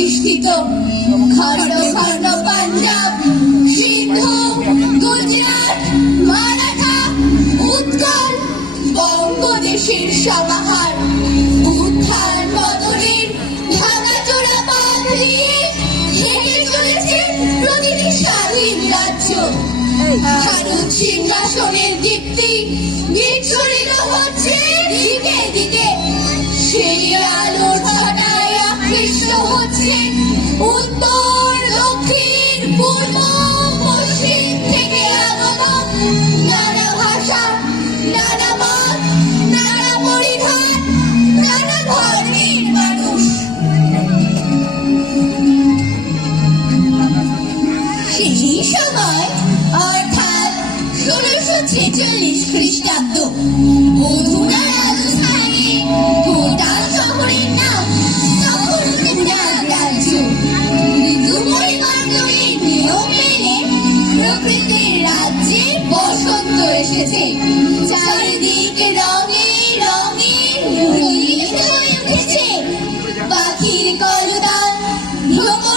প্রতিষ্ঠিত খণ্ড খণ্ড পাঞ্জাব, সিন্ধু, গুজরাট, মারাঠা, উৎকল, বঙ্গদেশের সমাহার। উত্থান পতনের ভাঙাচোরা বাঁধ দিয়ে হেঁটে চলেছে প্রতিটি স্বাধীন রাজ্য। ভারত সিংহাসনের দীপ্তি বিচ্ছুরিত হচ্ছে দিকে দিকে। সেই আলোর ছটায় আকৃষ্ট হচ্ছে উত্তর, দক্ষিণ, পূর্ব, পশ্চিম থেকে আগত নানা ভাষা, নানা মত, নানা পরিধান, নানা ধর্মের মানুষ। সেই সময় অর্থাৎ 1646 খ্রিস্টাব্দ, অধুনা রাজস্থানে ভুটান শহরের নাম তখন ভুটান রাজ্য। ঋতু পরিবর্তনের নিয়ম মেনে প্রকৃতির রাজ্যে বসন্ত এসেছে। চারিদিকে রঙে রঙে রঙিন হয়ে উঠেছে। পাখির কলতান, ভ্রমণ